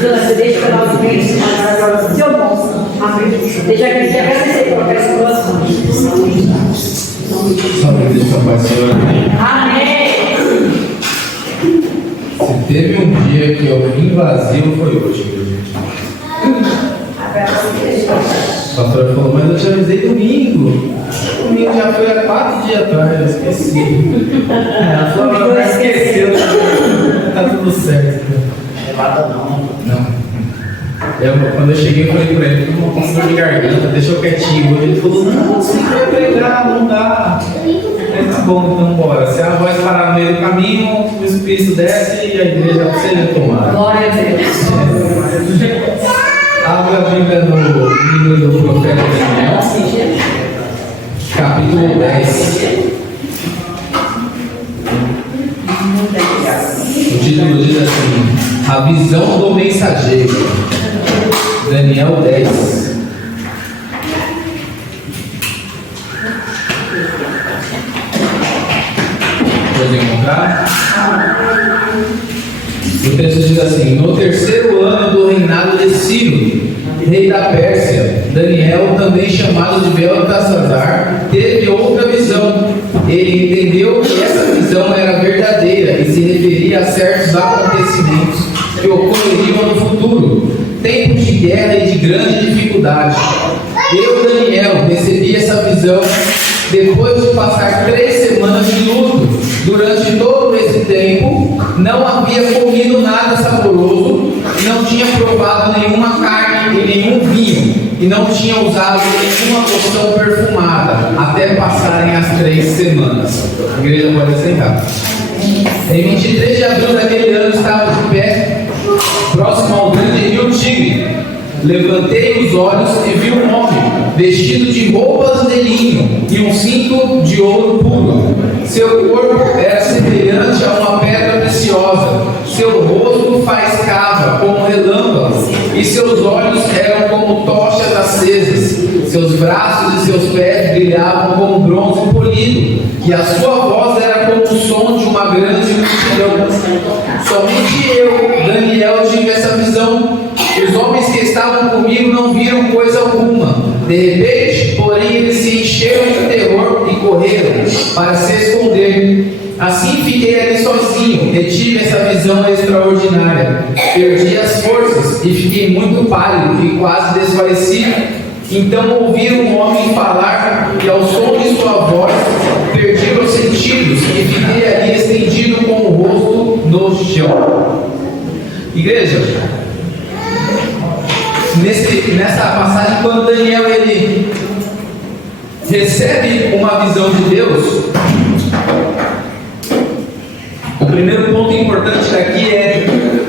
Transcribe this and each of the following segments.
Você deixa para nós bens, seu bom. Amém. Deixa que você agradecer pela persolação. Só me deixa, Pai, Senhor. Amém. Se teve um dia que eu vim vazio, foi hoje, meu gente. A pastora falou, mas eu te avisei domingo. Domingo já foi há 4 dias atrás, eu esqueci. Ela falou, ela esqueceu. Tá tudo certo. Levada não. Quando eu cheguei, eu falei pra ele, tô com dor de garganta, deixa eu quietinho. Ele falou, não, você vai pregar, não dá. Aí tá bom, então bora. Se a voz parar no meio do caminho, o Espírito desce e a igreja precisa retomar. Glória a Deus. Abra a Bíblia no livro do profeta Daniel, capítulo 10. O título diz assim: A visão do mensageiro. Daniel 10. Pode encontrar? O texto diz assim: No terceiro ano do reinado de Ciro, rei da Pérsia, Daniel, também chamado de Beltesazar, teve outra visão. Ele entendeu que essa visão era verdadeira e se referia a certos acontecimentos que ocorreriam no futuro, tempos de guerra e de grande dificuldade. Eu, Daniel, recebi essa visão depois de passar 3 semanas de luto. Durante todo esse tempo, não havia comido nada saboroso, não tinha provado nenhuma carne e nenhum vinho, e não tinha usado nenhuma poção perfumada, até passarem as 3 semanas. A igreja pode sentar. Em 23 de abril daquele ano, estava de pé, próximo ao grande rio Tigre. Levantei os olhos e vi um homem vestido de roupas de linho e um cinto de ouro puro. Seu corpo era semelhante a uma pedra preciosa. Seu rosto faiscava como relâmpagos e seus olhos eram como tochas acesas. Seus braços e seus pés brilhavam como bronze polido, e a sua voz era como o som de uma grande multidão. Somente eu, Daniel, tive essa visão. Os homens que estavam comigo não viram coisa alguma. De repente, porém, eles se encheram de terror e correram para se esconder. Assim fiquei ali sozinho, retive essa visão extraordinária. Perdi as forças e fiquei muito pálido e quase desfalecido. Então ouvi um homem falar e ao som de sua voz perdi os sentidos e fiquei ali estendido com o rosto no chão. Igreja, nessa passagem, quando Daniel ele recebe uma visão de Deus, o primeiro ponto importante daqui é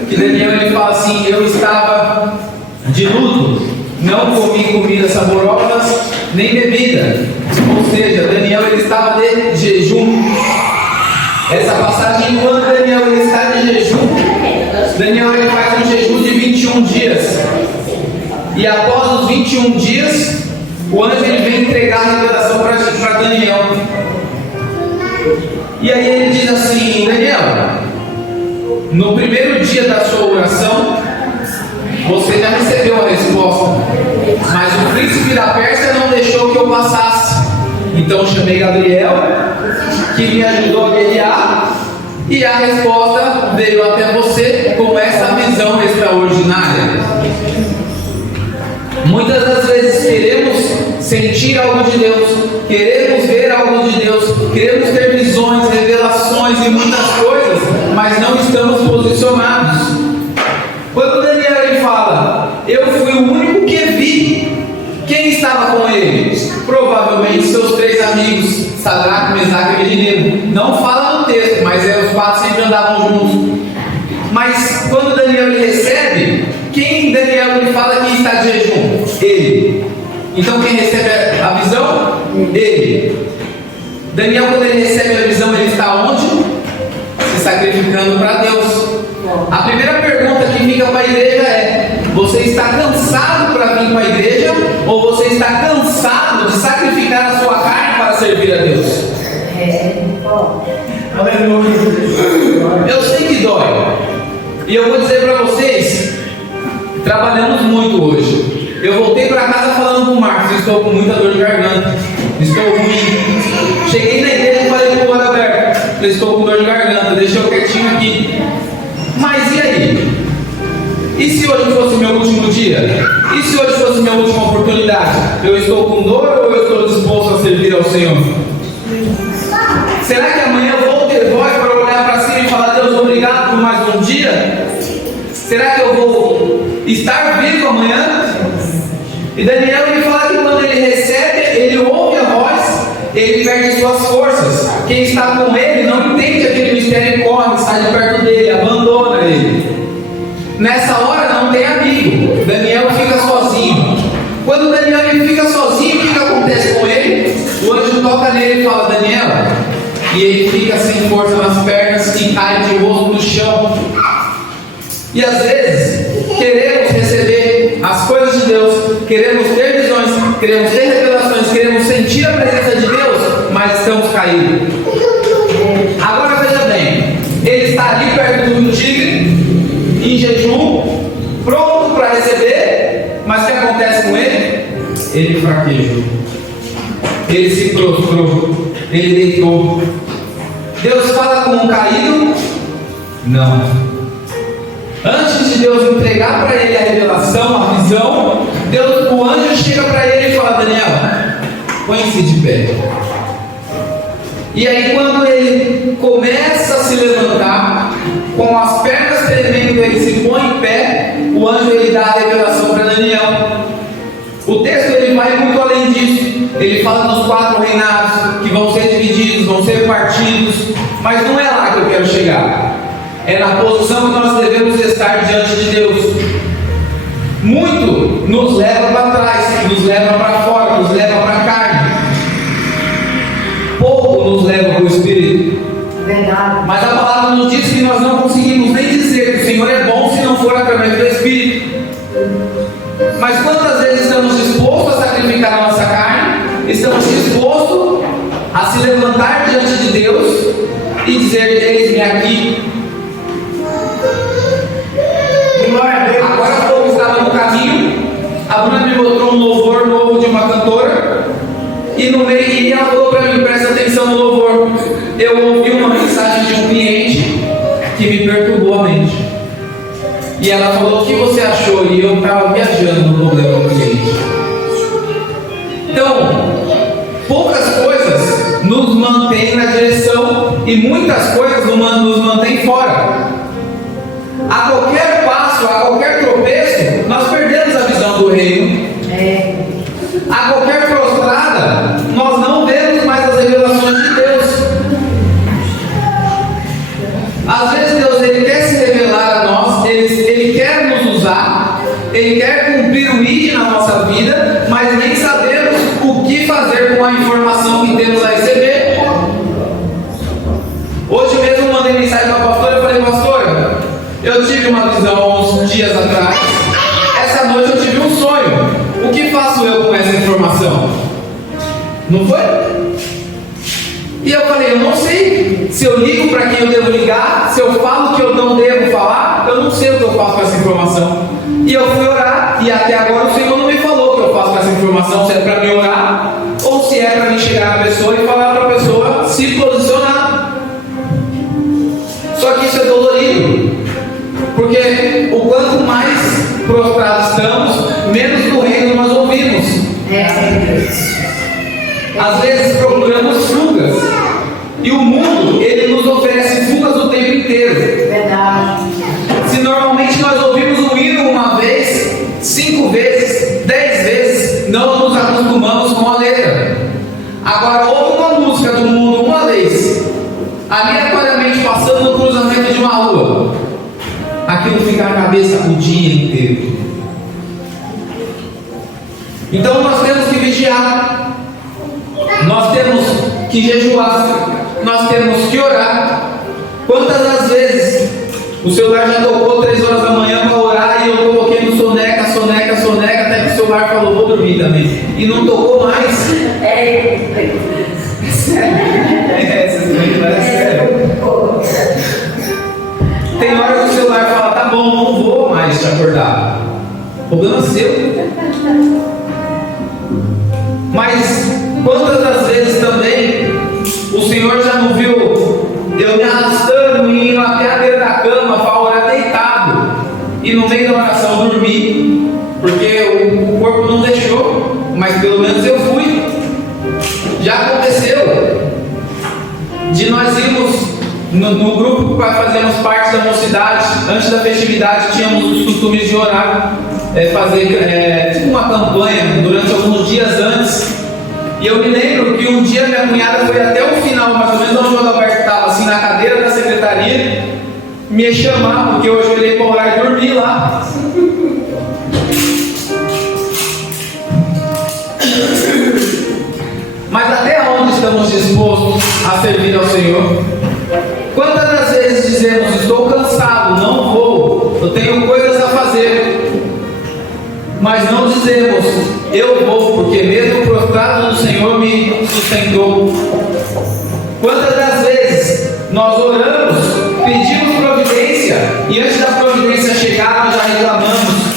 que Daniel ele fala assim: eu estava de luto, não comi comidas saborosas nem bebida. Ou seja, Daniel ele estava de jejum. Essa passagem, quando Daniel ele está de jejum, Daniel ele faz um jejum de 21 dias. E após os 21 dias, o anjo ele vem entregar a revelação para Daniel. E aí ele diz assim: Daniel, no primeiro dia da sua oração, você já recebeu a resposta, mas o príncipe da Pérsia não deixou que eu passasse. Então chamei Gabriel, que me ajudou a guiar, e a resposta veio até você com essa visão extraordinária. Muitas das vezes queremos sentir algo de Deus, queremos ver algo de Deus, queremos ter visões, revelações e muitas coisas, mas não estamos posicionados. Quando Daniel ele fala: eu fui o único que vi, quem estava com ele? Provavelmente seus 3 amigos, Sadraque, Mesaque e Abednego. Não fala no texto, mas os 4 sempre andavam juntos. Mas quando Daniel ele recebe, quem Daniel ele fala que está de jejum? Ele. Então quem recebe a visão? Ele. Daniel, quando ele recebe a visão, ele está onde? Se sacrificando para Deus. A primeira pergunta que fica para a igreja é: você está cansado para vir para a igreja? Ou você está cansado de sacrificar a sua carne para servir a Deus? Eu sei que dói. E eu vou dizer para vocês Trabalhamos muito hoje. Eu voltei para casa falando com o Marcos, estou com muita dor de garganta, estou ruim. Cheguei na igreja e falei com o Adalberto, estou com dor de garganta, deixei eu quietinho aqui. Mas e aí? E se hoje fosse o meu último dia? E se hoje fosse a minha última oportunidade? Eu estou com dor ou eu estou disposto a servir ao Senhor? Será que amanhã eu vou ter voz para olhar para cima e falar: Deus, obrigado por mais um dia? Será que eu vou estar vivo amanhã? E Daniel me fala que quando ele recebe, ele ouve a voz, ele perde suas forças. Quem está com ele não entende aquele mistério e corre, sai de perto dele, abandona ele. Nessa hora não tem amigo, Daniel fica sozinho. Quando Daniel fica sozinho, o que acontece com ele? O anjo toca nele e fala: Daniel. E ele fica sem força nas pernas e cai de rosto no chão. E às vezes queremos receber as coisas de Deus, queremos ter visões, queremos ter revelações, queremos sentir a presença de Deus, mas estamos caídos. Agora veja bem, ele está ali perto do tigre, em jejum, pronto para receber, mas o que acontece com ele? Ele fraquejou, ele se prostrou, ele deitou. Deus fala com um caído? Não. Antes de Deus entregar para ele a revelação, a visão, o anjo chega para ele e fala: Daniel, põe-se de pé. E aí quando ele começa a se levantar, com as pernas tremendo, ele se põe em pé, o anjo ele dá a revelação para Daniel. O texto ele vai muito além disso. Ele fala dos 4 reinados que vão ser divididos, vão ser partidos, mas não é lá que eu quero chegar. É na posição que nós devemos estar diante de Deus. Muito nos leva para trás, nos leva para fora, nos leva para a carne. Pouco nos leva para o Espírito. Verdade. Mas a palavra nos diz que nós não conseguimos nem dizer que o Senhor é bom se não for através do Espírito. Mas quantas vezes estamos dispostos a sacrificar a nossa carne? Estamos dispostos a se levantar diante de Deus e dizer: eis-me aqui. Agora há pouco estava no caminho, a Bruna me mostrou um louvor novo de uma cantora, e no meio, e ela falou para mim: presta atenção no louvor. Eu ouvi uma mensagem de um cliente que me perturbou a mente, e ela falou: o que você achou? E eu estava viajando no problema do cliente. Então, poucas coisas nos mantêm na direção e muitas coisas nos mantêm fora. A qualquer passo, a qualquer tropeço, nós perdemos a visão do reino. A qualquer prostrada, nós não vemos mais as revelações de Deus. Às vezes Deus ele quer se revelar a nós, ele quer nos usar, ele quer cumprir o ID na nossa vida, mas nem sabemos o que fazer com a informação que temos a receber. Hoje mesmo eu mandei mensagem para a pastora e falei: pastora, eu tive uma visão há uns dias atrás, essa noite eu tive um sonho, o que faço eu com essa informação? Não foi? E eu falei: eu não sei se eu ligo para quem eu devo ligar, se eu falo que eu não devo falar, eu não sei o que eu faço com essa informação. E eu fui orar, e até agora o Senhor não me falou o que eu faço com essa informação, se é para me orar, ou se é para me chegar na pessoa e falar para a pessoa se posicionar. Só que isso é dolorido, porque o quanto mais prostrados estamos, menos do reino nós ouvimos. Às vezes procuramos fugas, e o mundo ele nos oferece fugas o tempo inteiro. Verdade. Se normalmente nós ouvimos um hino uma vez, 5 vezes, 10 vezes, não nos acostumamos com a letra. Agora ouve uma música do mundo uma vez, aleatoriamente passando no cruzamento de uma rua, aquilo fica na cabeça o dia inteiro. Então nós temos que vigiar, nós temos que jejuar, nós temos que orar. Quantas das vezes o celular já tocou 3 horas da manhã para orar e eu coloquei no soneca, até que o celular falou: vou dormir também, e não tocou mais. Tem hora que o celular fala: tá bom, não vou mais te acordar. Problema seu. Mas quantas das vezes também o Senhor já não viu eu me arrastando e indo até a beira da cama para orar deitado e no meio da oração dormir, porque o corpo não deixou, mas pelo menos eu fui. Já aconteceu de nós irmos no grupo que fazemos parte da mocidade, antes da festividade tínhamos os costumes de orar, fazer tipo uma campanha durante alguns dias antes. E eu me lembro que um dia minha cunhada foi até o final, mais ou menos onde o Adalberto estava, assim, na cadeira da secretaria, me chamar, porque eu ajoelhei para orar e dormi lá. Mas até onde estamos dispostos a servir ao Senhor? Quantas das vezes dizemos, estou cansado, não vou, eu tenho coisas a fazer, mas não dizemos, eu vou, porque mesmo prostrado no Senhor me sustentou. Quantas das vezes nós oramos, pedimos providência, e antes da providência chegar nós já reclamamos?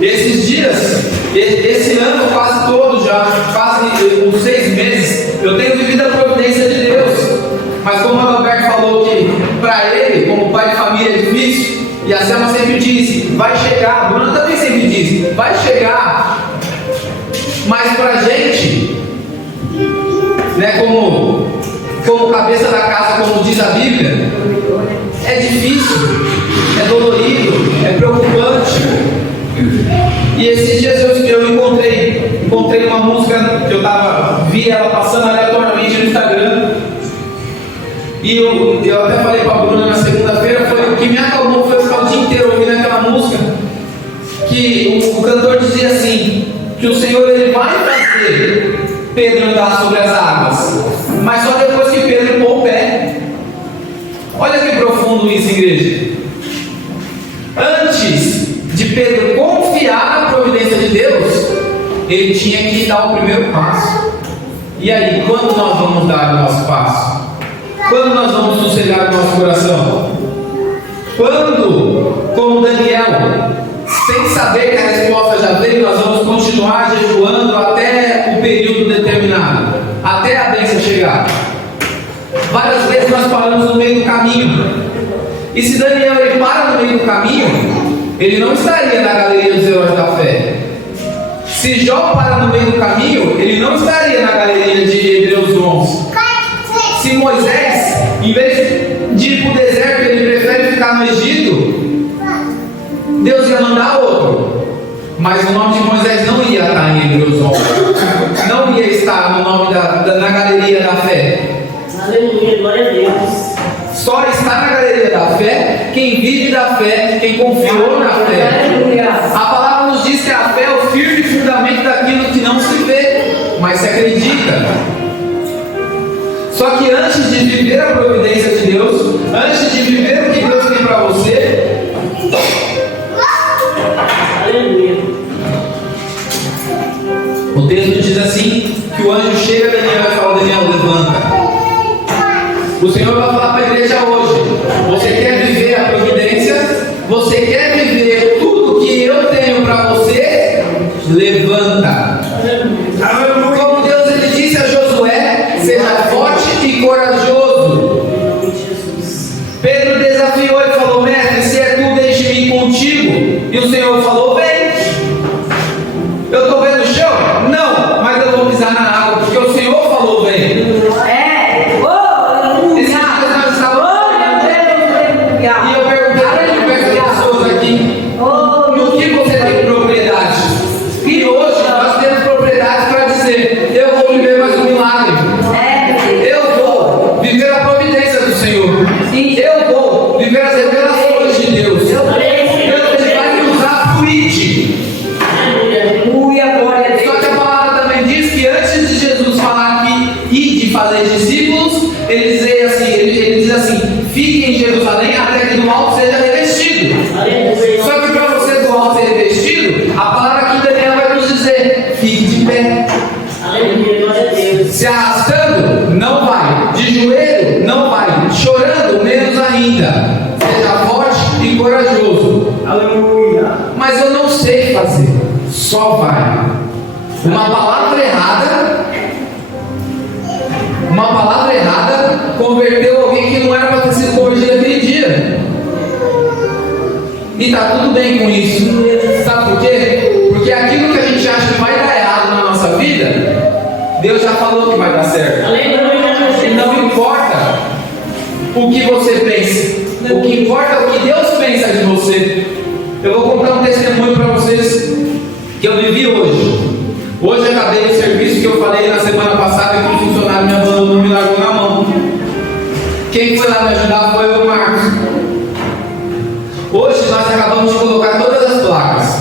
Esses dias, esse ano quase todo já, quase uns 6 meses, eu tenho vivido a providência de Deus. Mas como o Adalberto falou que para ele, como pai de família, é difícil, e a Selma sempre diz, vai chegar, a Bruna também sempre diz, vai chegar. Mas para a gente, né, como cabeça da casa, como diz a Bíblia, é difícil, é dolorido, é preocupante. E esses dias eu encontrei uma música que eu vi ela passando aleatoriamente no Instagram. E eu até falei para a Bruna na segunda-feira, o que me acalmou foi ficar o dia inteiro ouvindo aquela música, que o cantor dizia assim, que o Senhor ele vai fazer Pedro andar sobre as águas, mas só depois que Pedro pôr o pé. Olha que profundo isso, igreja. Antes de Pedro confiar na providência de Deus, ele tinha que dar o primeiro passo. E aí, quando nós vamos dar o nosso passo? Quando nós vamos sossegar o nosso coração? Quando, como Daniel, sem saber que a resposta já veio, nós vamos continuar jejuando até o período determinado, até a bênção chegar. Várias vezes nós paramos no meio do caminho. E se Daniel ele para no meio do caminho, ele não estaria na galeria dos heróis da fé. Se Jó para no meio do caminho, ele não estaria na galeria de Hebreus 11. Se Moisés, em vez de ir para o deserto, ele prefere ficar no Egito, Deus ia mandar outro. Mas o nome de Moisés não ia estar em Hebreus 11. Não ia estar no nome na galeria da fé. Aleluia, glória a Deus. Só está na galeria da fé quem vive da fé, quem confiou na fé. A palavra nos diz que a fé é o firme fundamento daquilo que não se vê, mas se acredita. Só que antes de viver a providência de Deus, antes de viver o que Deus tem para você, aleluia. O texto diz assim, que o anjo chega a Daniel e fala, Daniel, levanta. O Senhor vai falar para a igreja hoje, você quer viver a providência? Você quer viver tudo que eu tenho para você? Levanta. Como Deus ele disse a Josué, seja forte e corajoso. Pedro desafiou e falou, mestre, se é tu, deixe-me ir contigo. E o Senhor falou, vem. Eu estou vendo o chão? Não, mas eu vou pisar na água, porque o Senhor falou, vem. E eu perguntei para as pessoas aqui, no que você tem propriedade? E hoje nós temos propriedade para dizer, eu vou viver mais um milagre. Eu vou viver a providência do Senhor. Eu vou viver as revelações de Deus. Deus ele vai me usar fluide. Só que a palavra também diz que antes de Jesus falar que ide fazer discípulos, ele diz assim, fique em Jerusalém até que do alto seja revestido. Só que para você do alto ser revestido, a palavra aqui Daniel vai nos dizer, fique de pé. Se arrastando, não vai. De joelho, não vai. Chorando, menos ainda. Seja forte e corajoso. Aleluia. Mas eu não sei fazer. Só vai. Uma palavra errada converteu alguém que não era para ter sido convertido aquele dia. E tá tudo bem com isso. Sabe por quê? Porque aquilo que a gente acha que vai dar errado na nossa vida, Deus já falou que vai dar certo. E não importa o que você pensa, o que importa é o que Deus pensa de você. Eu vou contar um testemunho para vocês que eu vivi hoje. Hoje eu acabei o serviço que eu falei na semana passada que o funcionário me abandonou, me largou na mão. Quem foi lá me ajudar foi o Marcos. Hoje nós acabamos de colocar todas as placas.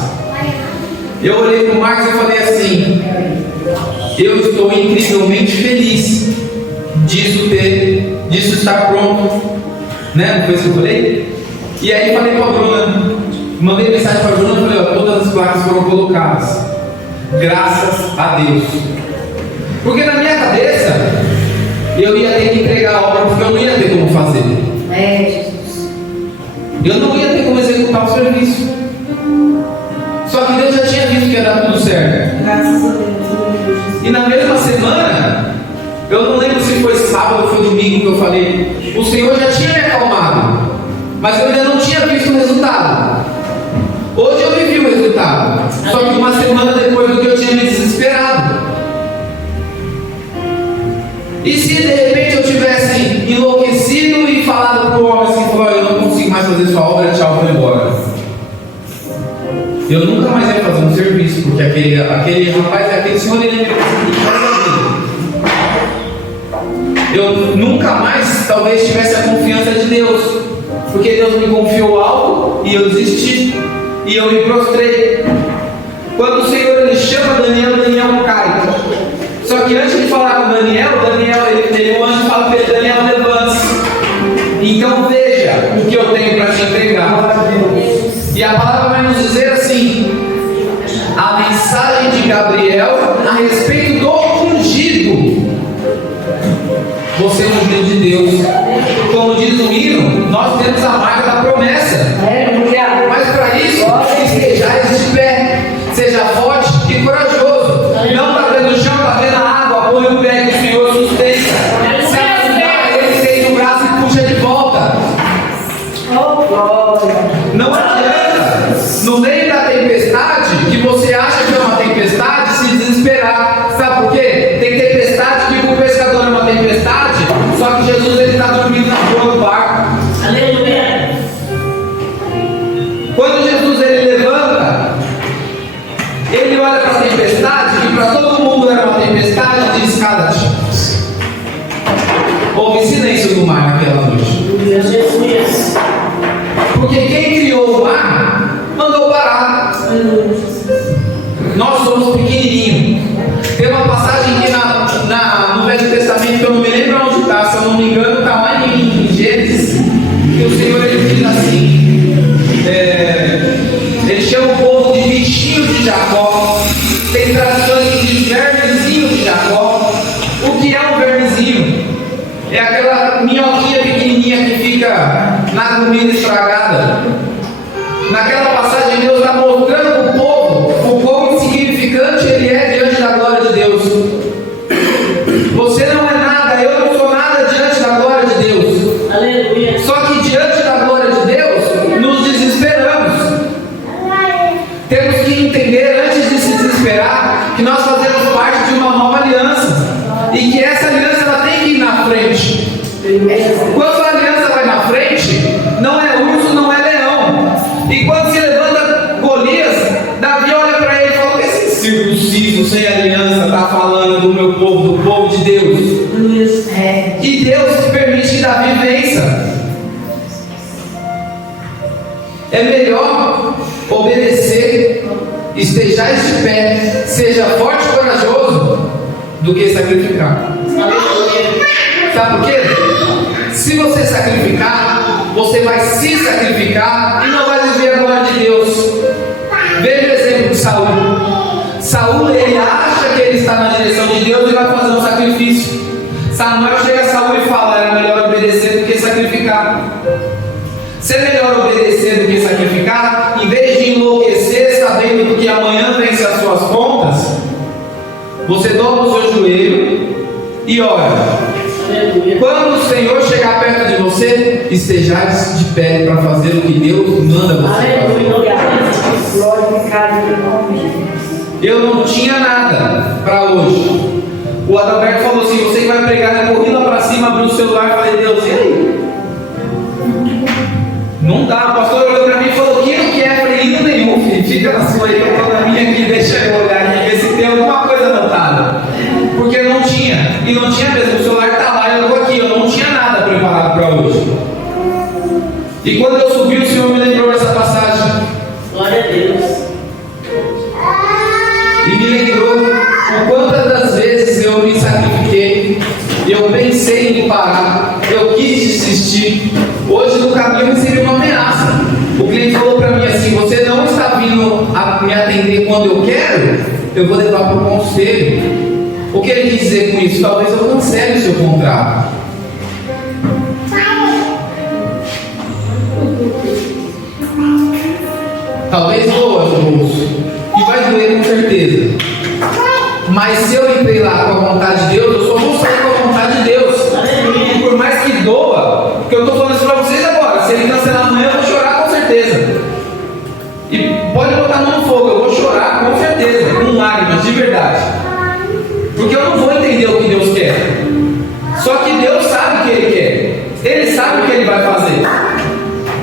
Eu olhei para o Marcos e falei assim: eu estou incrivelmente feliz disso estar pronto. Né? Não foi isso que eu falei? E aí falei para a Bruna, mandei mensagem para a Bruna e falei: ó, todas as placas foram colocadas. Graças a Deus. Porque na minha cabeça eu ia ter que entregar a obra, porque eu não ia ter como fazer. Jesus. Eu não ia ter como executar o serviço. Só que Deus já tinha visto que ia dar tudo certo. Graças a Deus. E na mesma semana, eu não lembro se foi sábado ou foi domingo que eu falei, o Senhor já tinha me acalmado, mas eu ainda não tinha visto o resultado. Hoje eu vivi o resultado, só que uma semana depois do que eu tinha me desesperado. E se de repente eu tivesse enlouquecido e falado para o homem assim: eu não consigo mais fazer sua obra, tchau, vou embora. Eu nunca mais ia fazer um serviço, porque aquele rapaz, aquele senhor, ele eu nunca mais talvez tivesse a confiança de Deus, porque Deus me confiou algo e eu desisti. E eu me prostrei. Quando o Senhor ele chama Daniel, Daniel cai. Só que antes de falar com Daniel, o anjo fala para ele: Daniel, levante-se. Então veja o que eu tenho para te entregar. E a palavra vai nos dizer assim: a mensagem de Gabriel a respeito do ungido. Você é um ungido de Deus. Como diz o hino, nós temos a marca da promessa. Mas para isso, estejais de pé, seja forte e corajoso. Não está vendo o chão, está vendo a água, põe o pé que o Senhor sustenta. Se afundar, ele estende o braço e puxa de volta. Não adianta, no meio da tempestade, que você acha que é uma tempestade, se desesperar. Sabe por quê? Tem tempestade que o pescador é uma tempestade, só que Jesus ele está dormindo na boa do barco. Aleluia. Quando Jesus ele levanta, ele olha para a tempestade, que para todo mundo era uma tempestade de escadas. Houve silêncio no mar naquela noite. Jesus. Porque quem criou o mar mandou parar. Nós somos pequenininhos. Tem uma passagem aqui no Velho Testamento, que eu não me lembro onde está, se eu não me engano, está lá em Gênesis, que o Senhor ele diz assim: ele chama o povo de bichinhos de Jacó. Tem traduções de vermezinho de Jacó. O que é um vermezinho? É aquela minhoquinha pequenininha que fica na comida estragada. Naquela passagem, Deus está mostrando para o povo o quão insignificante ele é diante da glória de Deus. Você não é nada, eu não sou nada diante da glória de Deus. Aleluia. Só que diante da glória de Deus, nos desesperamos. Temos que entender, antes de se desesperar, que nós fazemos parte de uma nova aliança. E que essa aliança ela tem que ir na frente. Quando a aliança vai na frente, não é urso, não é leão. E quando se levanta Golias, Davi olha para ele e fala: esse circunciso sem aliança está falando do meu povo, do povo de Deus. E Deus permite que Davi vença. É melhor obedecer, estejais de pé, seja forte e corajoso, do que sacrificar. Sabe por quê? Se você sacrificar, você vai se sacrificar e não vai viver a glória de Deus. Veja o exemplo de Saul. Saul, ele acha que ele está na direção de Deus e vai fazer um sacrifício. Samuel chega a Saul e fala: era melhor obedecer do que sacrificar. Se é melhor obedecer do que sacrificar, em estejais de pé para fazer o que Deus manda você fazer. Glorificado em nome de Deus. Eu não tinha nada para hoje. O Adalberto falou assim: você que vai pregar, eu corri lá para cima, abri o celular e falei: Deus, e aí? Não dá. O pastor olhou para mim e falou: que não quer? Eu falei: indo nenhum, filho. Fica na sua aí, eu estou na minha aqui, deixa eu olhar aqui, ver se tem alguma coisa anotada. Porque não tinha, e não tinha mesmo. O celular está lá, eu estou aqui, eu não tinha nada preparado para hoje. E quando eu subi, o Senhor me lembrou dessa passagem. Glória a Deus. E me lembrou o quantas das vezes eu me sacrifiquei, eu pensei em parar, eu quis desistir. Hoje no caminho eu recebi uma ameaça. O cliente falou para mim assim: você não está vindo a me atender quando eu quero, eu vou levar para o conselho. O que ele quis dizer com isso? Talvez eu cancele o seu contrato. Talvez doa no bolso, e vai doer com certeza. Mas se eu entrei lá com a vontade de Deus, eu só vou sair com a vontade de Deus. E por mais que doa, porque eu estou falando isso para vocês agora, se ele cancelar amanhã, eu vou chorar com certeza. E pode botar a mão no fogo, eu vou chorar com certeza, com lágrimas, de verdade. Porque eu não vou entender o que Deus quer. Só que Deus sabe o que Ele quer. Ele sabe o que Ele vai fazer.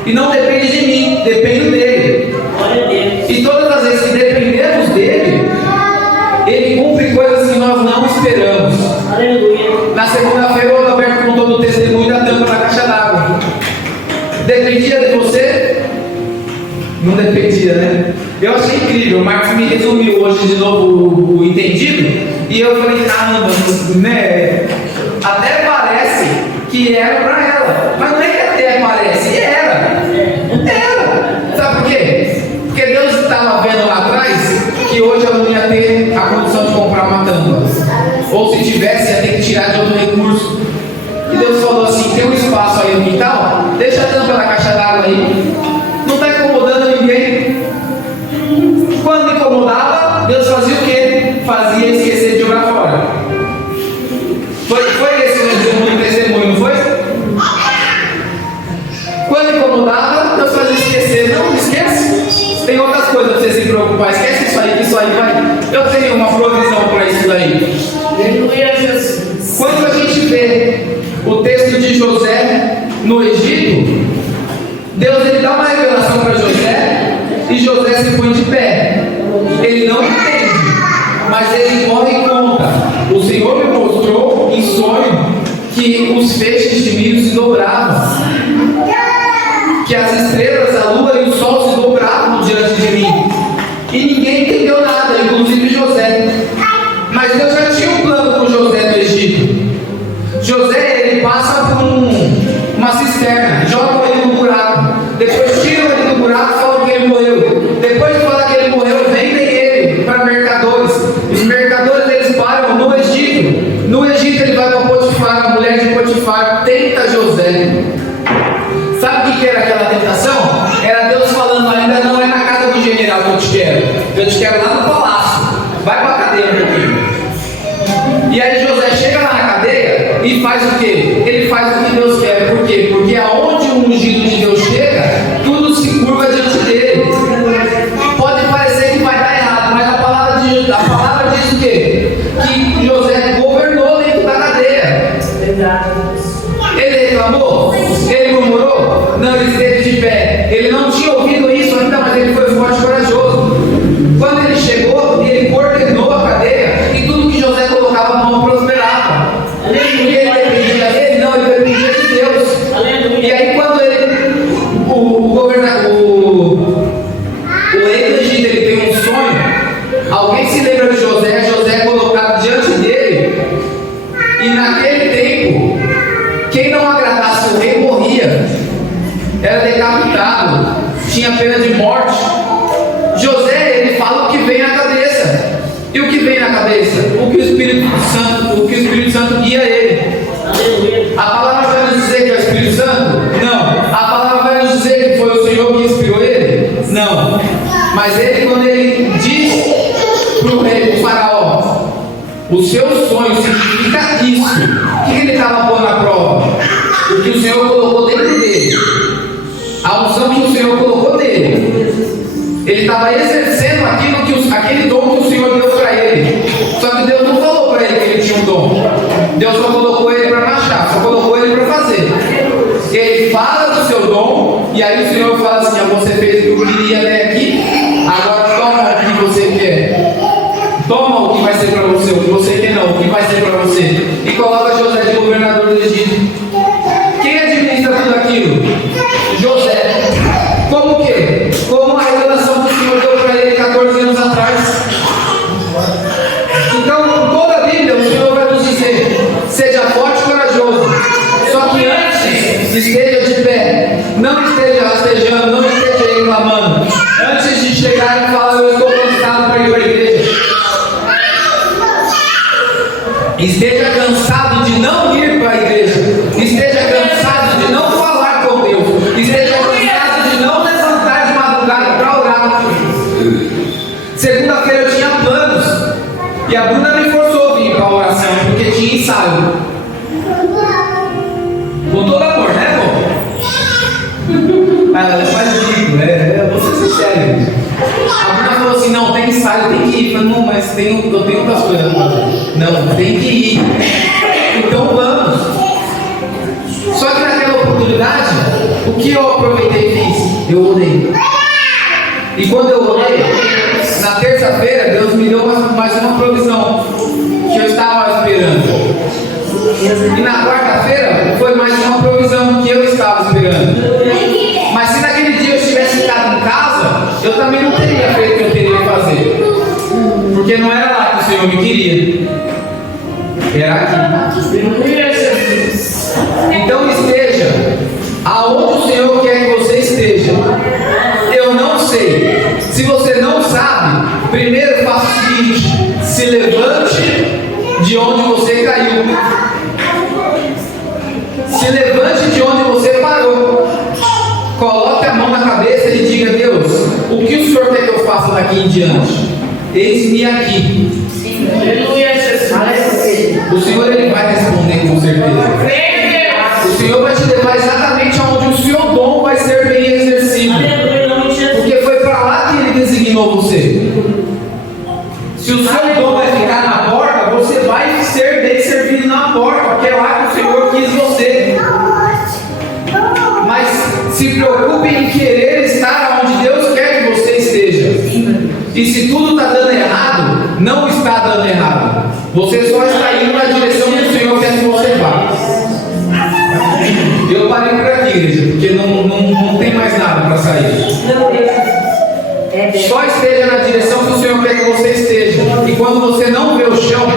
E não depende de mim, depende dele. E todas as vezes que dependemos dele, ele cumpre coisas que nós não esperamos. Aleluia. Na segunda-feira, o Alberto contou do testemunho da tampa da caixa d'água. Dependia de você? Não dependia, né? Eu achei incrível. O Marcos me resumiu hoje de novo o entendido. E eu falei: caramba, né? Até parece que era para ela. Mas não é que até parece, era. Sabe por quê? Porque Deus estava vendo lá atrás que hoje ela não ia ter a condição de comprar uma tampa. Ou se tivesse, ia ter que tirar de outro recurso. E Deus falou assim: tem um espaço aí no quintal, deixa a tampa na caixa d'água aí. Não está incomodando ninguém. Quando incomodava, Deus fazia o quê? Fazia esquecer de jogar fora. Foi esse o resumo do testemunho, não foi? Quando incomodava, Deus fazia esquecer. Não esquece. Tem outras coisas para você se preocupar. Esquece isso aí, que isso aí vai. Eu tenho uma provisão para isso daí. Quando a gente vê o texto de José no Egito, Deus ele dá uma revelação para José e José se põe de pé. Ele não entende, mas ele corre e conta. O Senhor me mostrou em sonho que os feixes de milho se dobravam, que as estrelas, a lua e o sol se dobravam diante de mim. E ninguém entendeu nada, inclusive José. Mas Deus já tinha um plano com José no Egito. José, ele passa por uma cisterna, jogam ele no buraco, depois tiram ele do buraco e falam que ele morreu. Depois de falar que ele morreu, vendem ele para mercadores. Os mercadores, eles param no Egito. No Egito ele vai para Potifar, a mulher de Potifar tenta José. Sabe o que era aquela tentação? Era Deus falando: ainda não é na casa do general que eu te quero. Eu te quero lá no palácio. Vai para a cadeia um pouquinho. E aí José chega lá na cadeia e faz o quê? Ele faz o que Deus quer. Por quê? Porque aonde o ungido de Deus chega, tudo se curva diante dele. Pode parecer que vai dar errado, mas a palavra diz o quê? Que José governou dentro da cadeia. Ele reclamou? Ele murmurou? Não, ele esteve de pé. Ele não tinha ouvido isso ainda, mas ele foi forte e corajoso. Quando ele chegou, ele coordenou a cadeia e tudo que José colocava a mão prosperava. Porque ele dependia dele? Não, ele dependia de Deus. E aí quando o rei do Egito, ele tem um sonho, alguém se lembra de José, José é colocado diante dele, e naquele tempo, quem não agradasse o rei morria, era decapitado, tinha pena de morte. José, ele fala o que vem na cabeça. E o que vem na cabeça? O que o Espírito Santo guia ele. A palavra vai nos dizer que é o Espírito Santo? Não. A palavra vai nos dizer que foi o Senhor que inspirou ele? Não. Mas ele, quando ele diz para o rei, o faraó, o seu sonho significa isso. O que ele estava pondo à prova? O que o Senhor colocou dentro dele. função que o Senhor colocou nele. Ele estava exercendo aquele dom que o Senhor deu para ele. Só que Deus não falou para ele que ele tinha um dom. Deus só colocou ele para marchar, só colocou ele para fazer. Ele fala do seu dom, e aí o Senhor fala assim: você fez o que eu queria até aqui, agora toma o que você quer. Toma o que vai ser para você, o que você quer não, o que vai ser para você. E coloca José de governador do Egito. Quem administra tudo aquilo? José. Como o quê? Como a revelação que o Senhor deu para ele 14 anos atrás. Então, em toda a Bíblia, o Senhor vai nos dizer: seja forte e corajoso. Só que antes, esteja de pé. Não esteja rastejando, não esteja reclamando. Antes de chegar e falar: eu estou cansado para ir para a igreja. Esteja cansado de não ir para a igreja. Esteja cansado de não falar com Deus. Esteja cansado de não levantar de madrugada para orar. Segunda-feira eu tinha planos. E a Bruna me forçou a vir para a oração, porque tinha ensaio. Com todo amor, né, amor? Ela faz rico, né? Vou ser sincero. A Bruna falou assim: não, tem ensaio, tem que ir. Eu falei: não, mas eu tenho outras coisas. Não, tem que ir. Então vamos. Só que naquela oportunidade, o que eu aproveitei e fiz? Eu orei. E quando eu orei, na terça-feira, Deus me deu mais uma provisão que eu estava esperando. E na quarta-feira, foi mais uma provisão que eu estava esperando. Mas se naquele dia eu tivesse ficado em casa, eu também não teria feito o que eu teria que fazer. Porque não era lá que o Senhor me queria. Era aqui. Então esteja aonde o Senhor quer que você esteja. Eu não sei. Se você não sabe, primeiro faça o seguinte: se levante de onde você caiu. Se levante de onde você parou. Coloque a mão na cabeça e diga: Deus, o que o Senhor quer que eu faça daqui em diante? Eis-me aqui. O Senhor, Ele vai responder com certeza. O Senhor vai te levar exatamente aonde o seu dom vai ser bem exercido. Porque foi para lá que Ele designou você. Se o seu dom é ficar na porta, você vai ser bem servido na porta, porque é lá que o Senhor quis você. Mas se preocupe em querer estar onde Deus quer que você esteja. E se tudo está dando errado, não está dando errado. Você só está indo na direção que o Senhor quer que você vá. Eu parei por aqui, igreja, porque não tem mais nada para sair. Só esteja na direção que o Senhor quer que você esteja. E quando você não vê o chão,